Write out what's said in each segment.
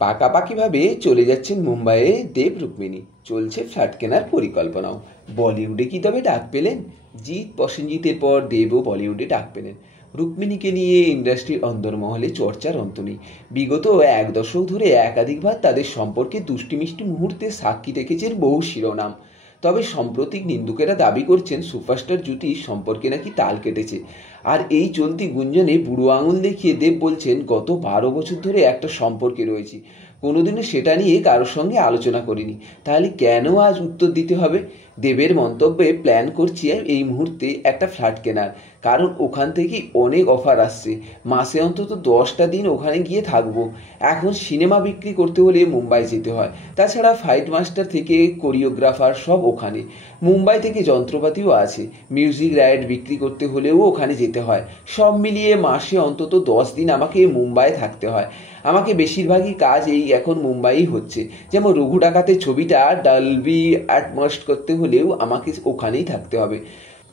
পাকাপাকিভাবে চলে যাচ্ছেন মুম্বাইয়ে দেব রুক্মিণী। চলছে ফ্ল্যাট কেনার পরিকল্পনাও। বলিউডে কি তবে ডাক পেলেন? জিৎ প্রসেনজিতের পর দেবও বলিউডে ডাক পেলেন। রুক্মিণীকে নিয়ে ইন্ডাস্ট্রির অন্দরমহলে চর্চার অন্ত নেই। বিগত এক দশক ধরে একাধিকবার তাদের সম্পর্কে দুষ্টি মিষ্টি মুহূর্তে সাক্ষী রেখেছেন বহু শিরোনাম। তবে সাম্প্রতিক নিন্দুকেরা দাবি করছেন সুপারস্টার জুটি সম্পর্কে নাকি তাল কেটেছে। আর এই চলতি গুঞ্জনে বুড়ো আঙুল দেখিয়ে দেব বলছেন, গত 12 বছর ধরে একটা সম্পর্কে রয়েছি, কোনোদিনও সেটা নিয়ে কারোর সঙ্গে আলোচনা করিনি। তাহলে কেন আজ উত্তর দিতে হবে? দেবের মন্তব্যে, প্ল্যান করছি এই মুহূর্তে একটা ফ্ল্যাট কেনার, কারণ ওখান থেকেই অনেক অফার আসছে। মাসে অন্তত 10টা দিন ওখানে গিয়ে থাকবো। এখন সিনেমা বিক্রি করতে হলে মুম্বাই যেতে হয়, তাছাড়া ফাইট মাস্টার থেকে কোরিওগ্রাফার সব ওখানে। মুম্বাই থেকে যন্ত্রপাতিও আছে, মিউজিক রাইট বিক্রি করতে হলেও ওখানে যেতে হয়। সব মিলিয়ে মাসে অন্তত 10 দিন আমাকে মুম্বাই থাকতে হয়। আমাকে বেশিরভাগই কাজ এই এখন মুম্বাই হচ্ছে। যেমন রঘু ডাকাতের ছবিটা ডালবি অ্যাটমস্ট করতে হলেও আমাকে ওখানেই থাকতে হবে।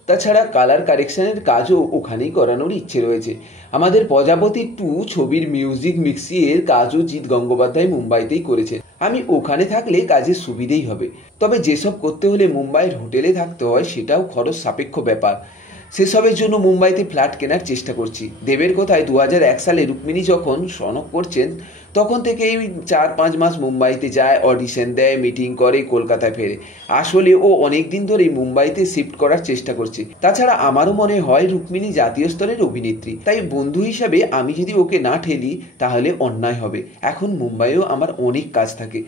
তাছাড়া কালার কারেকশনের কাজও ওখানেই করানোর ইচ্ছে রয়েছে। আমাদের প্রজাপতি 2 ছবির মিউজিক মিক্সিংয়ের কাজও জিৎ গঙ্গোপাধ্যায় মুম্বাইতেই করেছেন। আমি ওখানে থাকলে কাজের সুবিধেই হবে। তবে যেসব করতে হলে মুম্বাইয়ের হোটেলে থাকতে হয় সেটাও খরচ সাপেক্ষ ব্যাপার। সেসবের জন্য মুম্বাইতে ফ্ল্যাট কেনার চেষ্টা করছি। দেবের কথায় 2001 সালে রুক্মিণী যখন সনক করছেন তখন থেকেই 4-5 মাস মুম্বাইতে যায়, অডিশন দেয়, মিটিং করে, কলকাতায় ফেরে। আসলে ও অনেক দিন ধরেই মুম্বাইতে শিফট করার চেষ্টা করছে। তাছাড়া আমারও মনে হয় রুক্মিণী জাতীয় স্তরের অভিনেত্রী, তাই বন্ধু হিসাবে আমি যদি ওকে না ঠেলি তাহলে অন্যায় হবে। এখন মুম্বাইয়েও আমার অনেক কাজ থাকে।